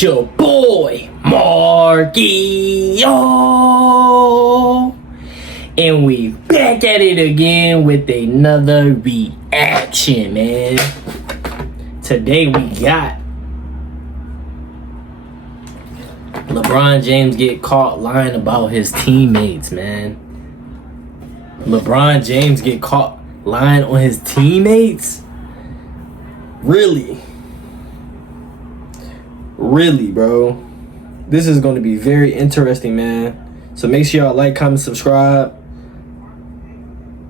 It's your boy, Markio. And we back at it again with another reaction, man. Today we got LeBron James get caught lying about his teammates, man. LeBron James get caught lying on his teammates? Really, bro. This is going to be very interesting, man. So make sure y'all like, comment, subscribe.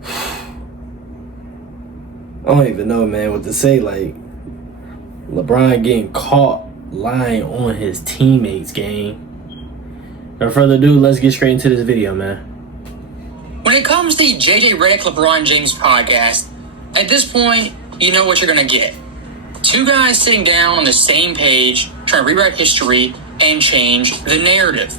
I don't even know, man, what to say. Like, LeBron getting caught lying on his teammates, gang. Without further ado, let's get straight into this video, man. When it comes to the JJ Redick LeBron James podcast, at this point, you know what you're going to get. Two guys sitting down on the same page, trying to rewrite history and change the narrative.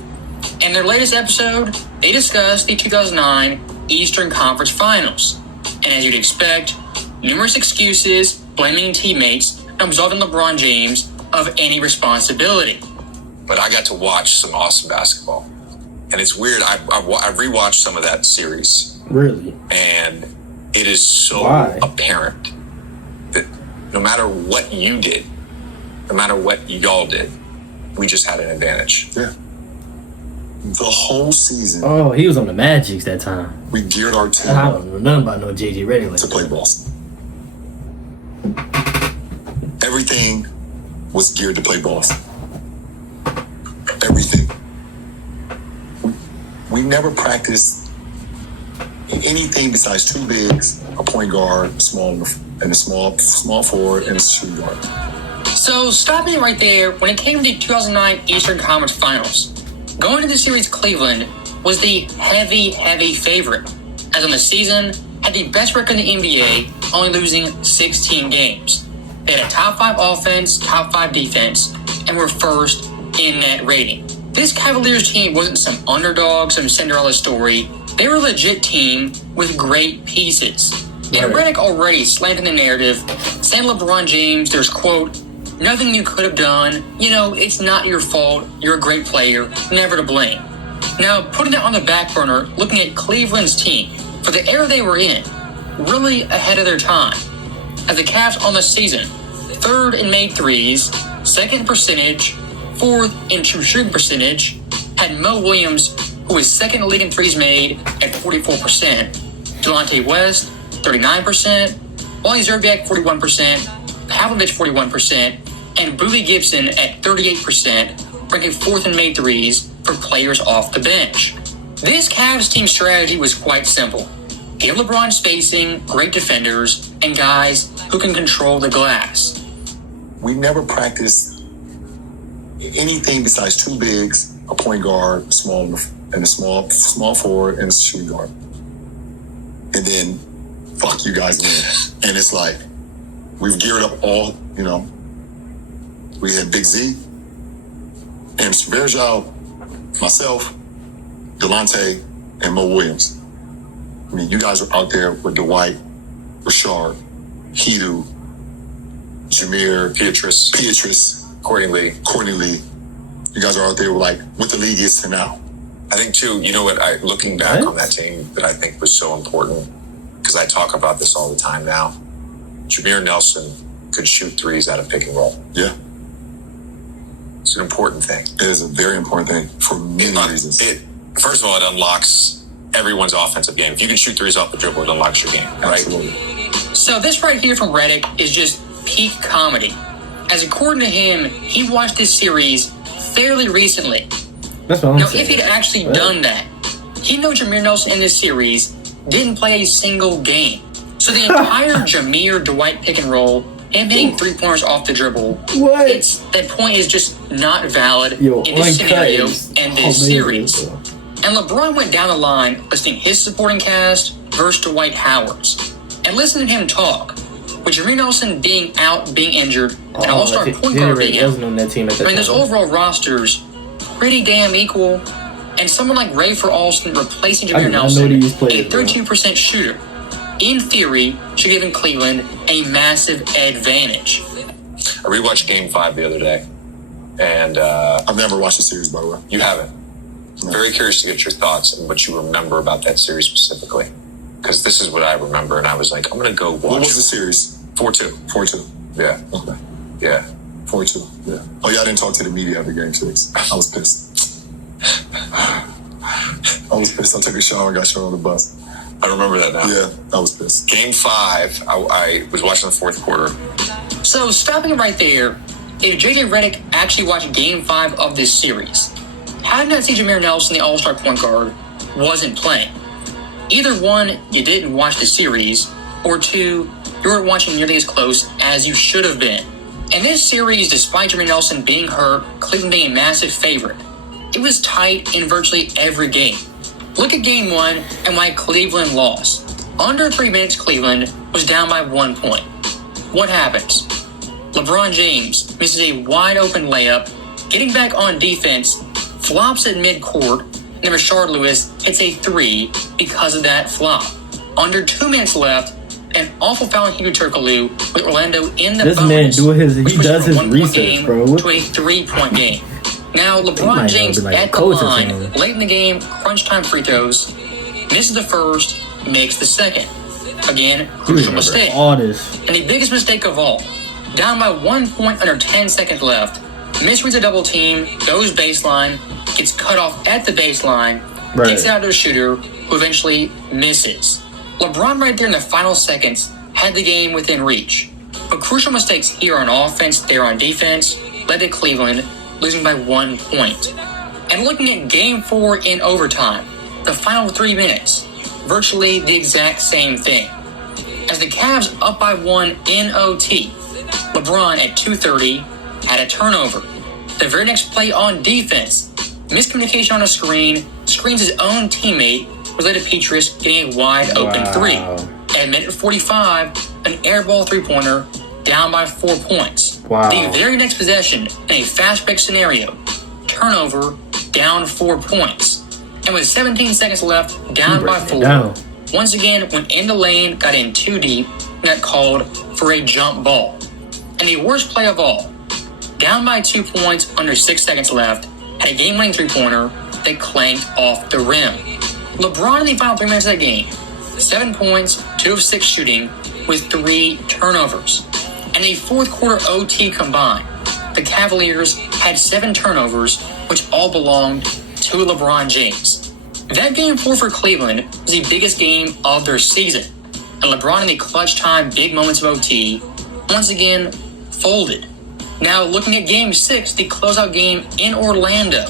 In their latest episode, they discussed the 2009 Eastern Conference Finals. And as you'd expect, numerous excuses blaming teammates and absolving LeBron James of any responsibility. But I got to watch some awesome basketball. And it's weird, I rewatched some of that series. Really? And it is so apparent that no matter what you did, no matter what y'all did, we just had an advantage. Yeah. The whole season. Oh, he was on the Magic that time. We geared our team I don't know nothing about no JJ Redick like to play Boston. Everything was geared to play Boston. Everything. We never practiced anything besides two bigs, a point guard, and a small forward, and a shooting guard. So, stopping right there, when it came to the 2009 Eastern Conference Finals, going to the series, Cleveland was the heavy favorite, as on the season had the best record in the NBA, only losing 16 games. They had a top 5 offense, top 5 defense, and were first in net rating. This Cavaliers team wasn't some underdog, some Cinderella story. They were a legit team with great pieces. And Redick already slanted the narrative, saying LeBron James, there's, quote, nothing you could have done. You know, it's not your fault. You're a great player. Never to blame. Now, putting that on the back burner, looking at Cleveland's team, for the era they were in, really ahead of their time. As the Cavs on the season, 3rd in made threes, 2nd percentage, 4th in true shooting percentage, had Mo Williams, who was 2nd in the league in threes made at 44%, Delonte West, 39%, Wally Zerbiak, 41%, Pavlovich, 41%, and Boobie Gibson at 38%, ranking 4th in made threes for players off the bench. This Cavs team strategy was quite simple. Give LeBron spacing, great defenders, and guys who can control the glass. We never practiced anything besides two bigs, a point guard, and a small forward, and a shooting guard. And then, fuck, you guys win. And it's like, we've geared up all, you know. We had Big Z, and Virgil, myself, Delonte, and Mo Williams. I mean, you guys were out there with Dwight, Rashard, Hedo, Jameer, Pietrus, Courtney Lee. You guys are out there with the league is to now. I think, too, you know what, looking back on that team that I think was so important, because I talk about this all the time now, Jameer Nelson could shoot threes out of pick and roll. Yeah. It's an important thing. It is a very important thing for many reasons. First of all, it unlocks everyone's offensive game. If you can shoot threes off the dribble, it unlocks your game, right? Absolutely. So this right here from Redick is just peak comedy. As according to him, he watched this series fairly recently. That's what I'm now, saying. if he'd actually done that, he'd know Jameer Nelson in this series didn't play a single game. So the entire Jameer Dwight pick and roll, him hitting 3-pointers off the dribble, that point is just not valid in this scenario and this series. And LeBron went down the line listing his supporting cast versus Dwight Howard's. And listen to him talk. With Jameer Nelson being out, being injured, and all-star point guard being out, those overall rosters pretty damn equal. And someone like Ray for Alston replacing Jameer Nelson, a 32% shooter, in theory, should give Cleveland a massive advantage. I rewatched Game 5 the other day, And I've never watched the series, by the way. You haven't? No. Very curious to get your thoughts and what you remember about that series specifically. Because this is what I remember, and I was like, I'm going to go watch. What was the series? 4-2. 4-2. Yeah. Okay. Yeah. 4-2. Yeah. Oh, y'all didn't talk to the media after game 6. I was pissed. I took a shower and got shown on the bus. I remember that now. Yeah, I was pissed. Game 5, I was watching the fourth quarter. So, stopping right there, if JJ Redick actually watched Game 5 of this series, how did not see Jameer Nelson, the all-star point guard, wasn't playing? Either one, you didn't watch the series, or two, you weren't watching nearly as close as you should have been. In this series, despite Jameer Nelson being hurt, Cleveland being a massive favorite, it was tight in virtually every game. Look at Game 1 and why Cleveland lost. Under 3 minutes, Cleveland was down by 1 point. What happens? LeBron James misses a wide-open layup, getting back on defense, flops at midcourt, and then Rashard Lewis hits a 3 because of that flop. Under 2 minutes left, an awful foul on Hugh Turkoglu with Orlando in the This bonus, man which he was does from his a 1-point research, game bro. to a 3-point game. Now, LeBron James be like a at the coach or line, something. late in the game, crunch time free throws, misses the first, makes the second. Again, crucial mistake. All this. And the biggest mistake of all, down by 1 point under 10 seconds left, misreads a double team, goes baseline, gets cut off at the baseline, Right. kicks it out to a shooter who eventually misses. LeBron right there in the final seconds had the game within reach. But crucial mistakes here on offense, there on defense, led to Cleveland losing by 1 point. And looking at Game 4 in overtime, the final 3 minutes, virtually the exact same thing. As the Cavs up by 1 in OT, LeBron at 2:30 had a turnover. The very next play on defense, miscommunication on a screen, screens his own teammate, was led to Petrus getting a wide open 3. At minute 45, an airball 3-pointer, down by 4 points. Wow. The very next possession, in a fast break scenario, turnover, down 4 points. And with 17 seconds left, down by 4. Down. Once again, went in the lane, got in too deep, and got called for a jump ball. And the worst play of all, down by 2 points, under 6 seconds left, had a game-winning 3-pointer that clanked off the rim. LeBron in the final 3 minutes of that game, 7 points, 2 of 6 shooting, with 3 turnovers. And a fourth quarter OT combined, the Cavaliers had 7 turnovers, which all belonged to LeBron James. That Game 4 for Cleveland was the biggest game of their season. And LeBron in the clutch time, big moments of OT, once again folded. Now looking at Game 6, the closeout game in Orlando.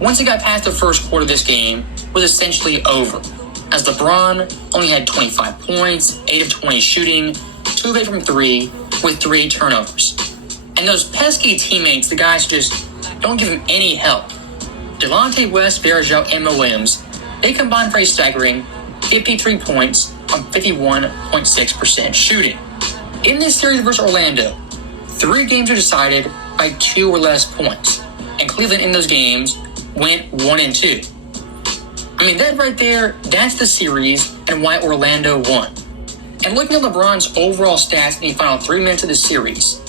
Once it got past the first quarter of this game, it was essentially over, as LeBron only had 25 points, 8 of 20 shooting, 2 of 8 from 3, with 3 turnovers. And those pesky teammates, the guys who just don't give him any help. Delonte West, Varejao, and Mo Williams, they combined for a staggering 53 points on 51.6% shooting. In this series versus Orlando, 3 games were decided by 2 or less points, and Cleveland in those games went 1-2. I mean, that right there, that's the series and why Orlando won. And looking at LeBron's overall stats in the final 3 minutes of the series,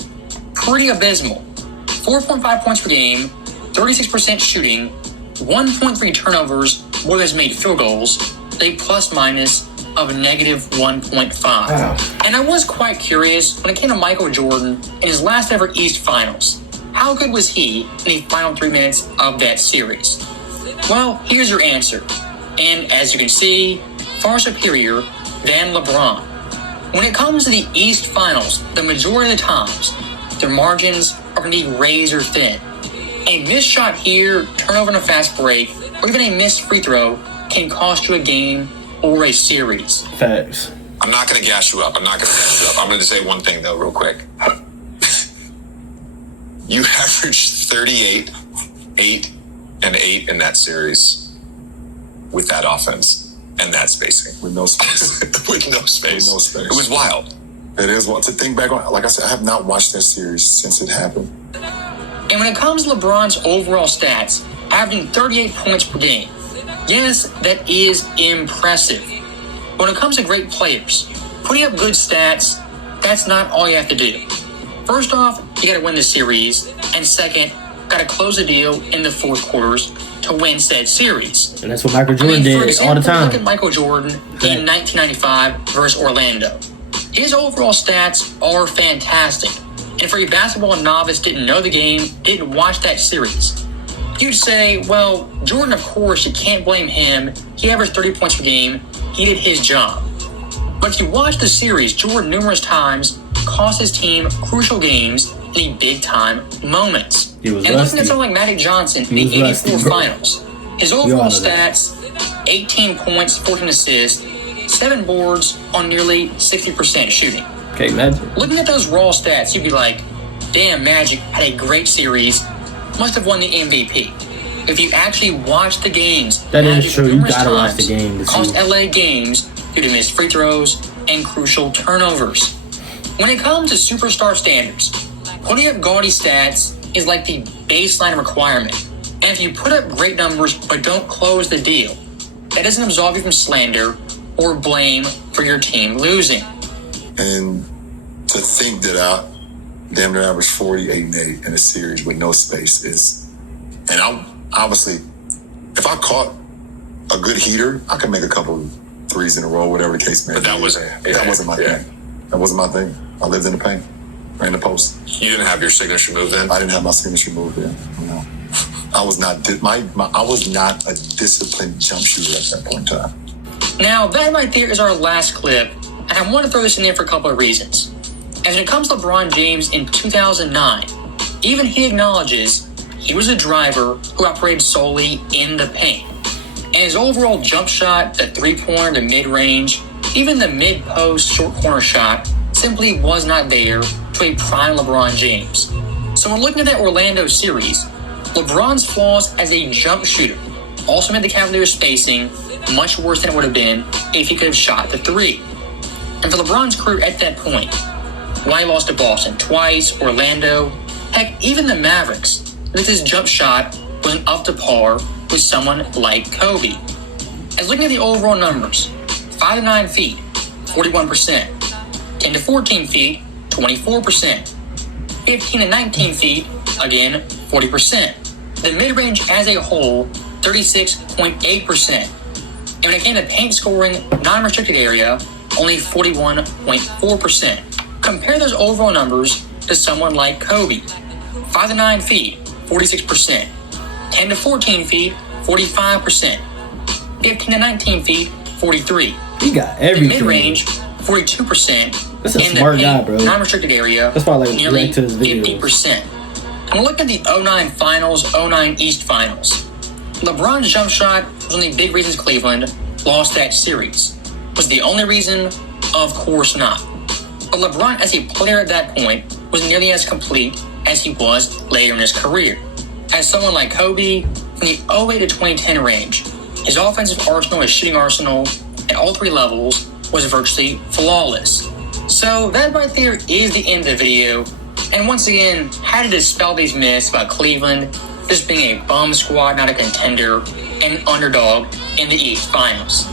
pretty abysmal. 4.5 points per game, 36% shooting, 1.3 turnovers, more than his made field goals, a plus-minus of negative 1.5. Wow. And I was quite curious when it came to Michael Jordan in his last ever East Finals. How good was he in the final 3 minutes of that series? Well, here's your answer. And as you can see, far superior than LeBron. When it comes to the East Finals, the majority of the times, their margins are going to be razor thin. A missed shot here, turnover in a fast break, or even a missed free throw can cost you a game or a series. Facts. I'm not going to gas you up. I'm going to say one thing, though, real quick. You averaged 38, 8, and 8 in that series with that offense and that spacing. With no space. With no space. With no space. It was wild. It is wild. To think back on, like I said, I have not watched that series since it happened. And when it comes to LeBron's overall stats, averaging 38 points per game, yes, that is impressive. But when it comes to great players, putting up good stats, that's not all you have to do. First off, you got to win the series, and second, got to close the deal in the fourth quarters to win said series. And that's what Michael Jordan did for example, all the time. Look at Michael Jordan in 1995 versus Orlando. His overall stats are fantastic. And for a basketball novice didn't know the game, didn't watch that series, you'd say, well, Jordan, of course, you can't blame him. He averaged 30 points per game. He did his job. But if you watch the series, Jordan numerous times cost his team crucial games in big-time moments. He was and rusty. looking at someone like Magic Johnson in the 84 finals, his overall stats, 18 points, 14 assists, 7 boards on nearly 60% shooting. Okay, imagine. Looking at those raw stats, you'd be like, damn, Magic had a great series, must have won the MVP. If you actually watch the games, That Magic is true. You numerous gotta watch times the game to cost see. LA games due to missed free throws and crucial turnovers. When it comes to superstar standards, putting up gaudy stats is like the baseline requirement. And if you put up great numbers but don't close the deal, that doesn't absolve you from slander or blame for your team losing. And to think that I damn near averaged 48 and 8 in a series with no space is, and I obviously, if I caught a good heater, I could make a couple of threes in a row, whatever the case may be. But that wasn't my thing. That wasn't my thing. I lived in the paint, ran the post. You didn't have your signature move then? I didn't have my signature move then. No. I was not I was not a disciplined jump shooter at that point in time. Now, that right there is our last clip, and I want to throw this in there for a couple of reasons. As when it comes to LeBron James in 2009, even he acknowledges he was a driver who operated solely in the paint. And his overall jump shot, the three-pointer, the mid-range, even the mid-post short corner shot simply was not there to a prime LeBron James. So when looking at that Orlando series, LeBron's flaws as a jump shooter also made the Cavaliers' spacing much worse than it would have been if he could have shot the three. And for LeBron's career at that point, why he lost to Boston twice, Orlando, heck, even the Mavericks, with his jump shot wasn't up to par with someone like Kobe. As looking at the overall numbers, 5 to 9 feet, 41%, 10 to 14 feet, 24%, 15 to 19 feet, again, 40%. The mid-range as a whole, 36.8%. And when it came to paint scoring, non-restricted area, only 41.4%. Compare those overall numbers to someone like Kobe. 5 to 9 feet, 46%. 10 to 14 feet, 45%. 15 to 19 feet, 43%. He got everything. The mid-range, 42%. That's a and smart the guy, paint, bro. non-restricted area, That's why I like nearly react to his videos. 50%. And look at the 09 Finals, 09 East Finals. LeBron's jump shot was one of the big reasons Cleveland lost that series. Was the only reason? Of course not. But LeBron, as a player at that point, was nearly as complete as he was later in his career. As someone like Kobe, from the 08 to 2010 range, his offensive arsenal, his shooting arsenal, at all three levels, was virtually flawless. So that right there is the end of the video. And once again, how to dispel these myths about Cleveland just being a bum squad, not a contender, and an underdog in the East Finals.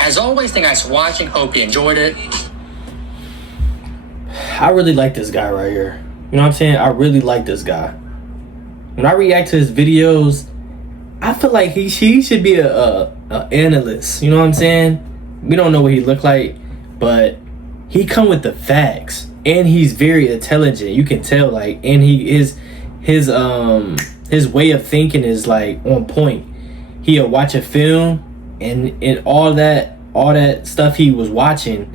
As always, thank you guys for watching. Hope you enjoyed it. I really like this guy right here. You know what I'm saying? I really like this guy. When I react to his videos, I feel like he should be a analyst. You know what I'm saying? We don't know what he look like, but he come with the facts, and he's very intelligent. You can tell, like, and his way of thinking is like on point. He'll watch a film, and all that stuff he was watching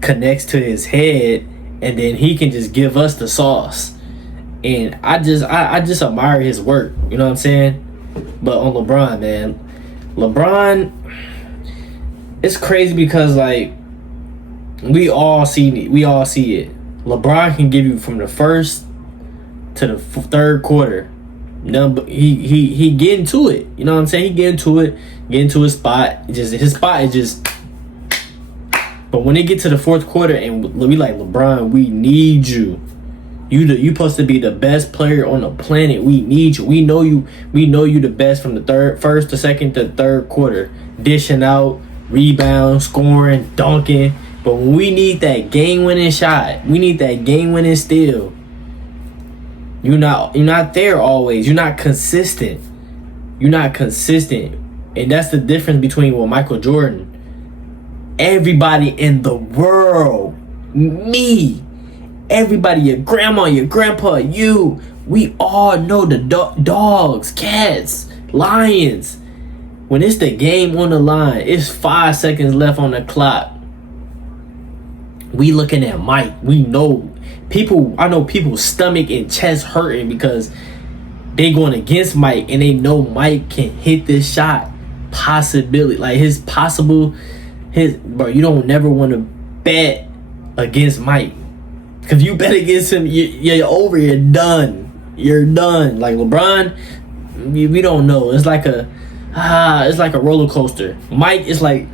connects to his head, and then he can just give us the sauce. And I just admire his work. You know what I'm saying? But on LeBron, man, LeBron, it's crazy because like we all see it. LeBron can give you from the first to the third quarter. No, but he get into it. You know what I'm saying? He get into it, get into his spot. His spot is just. But when they get to the fourth quarter and we like, LeBron, we need you. You supposed to be the best player on the planet. We need you. We know you the best from the first to second to third quarter. Dishing out, rebound, scoring, dunking. But when we need that game-winning shot, we need that game-winning steal, You're not there always. You're not consistent. And that's the difference between Michael Jordan. Everybody in the world, me, everybody, your grandma, your grandpa, you, we all know the dogs, cats, lions. When it's the game on the line, it's 5 seconds left on the clock. We looking at Mike. We know people. I know people's stomach and chest hurting because they going against Mike and they know Mike can hit this shot. Possibility, like bro. You don't never want to bet against Mike, because you bet against him, you're over. You're done. Like LeBron, we don't know. It's like a roller coaster. Mike is like,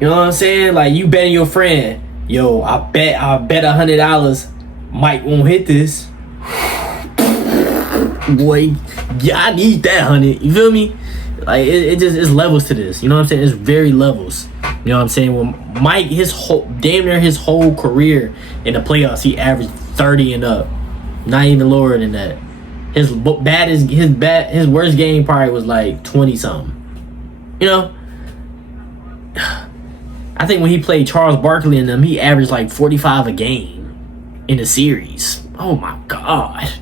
you know what I'm saying? Like you betting your friend, yo, I bet $100 Mike won't hit this. Boy, yeah, I need that 100. You feel me? Like it's levels to this. You know what I'm saying? It's very levels. You know what I'm saying? When Mike, damn near his whole career in the playoffs, he averaged 30 and up, not even lower than that. His worst game probably was like 20 something. You know, I think when he played Charles Barkley and them, he averaged like 45 a game in the series. Oh my God.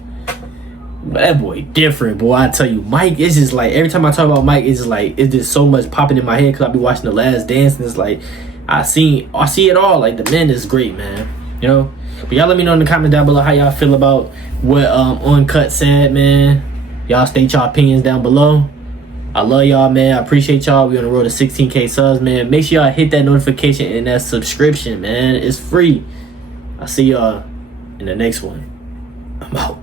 But that boy different, boy. I tell you, Mike is just like, every time I talk about Mike, it's just so much popping in my head because I be watching The Last Dance and it's like I see it all. Like the man is great, man. You know. But y'all let me know in the comments down below how y'all feel about what Uncut said, man. Y'all state y'all opinions down below. I love y'all, man. I appreciate y'all. We on the road to 16K subs, man. Make sure y'all hit that notification and that subscription, man. It's free. I'll see y'all in the next one. I'm out.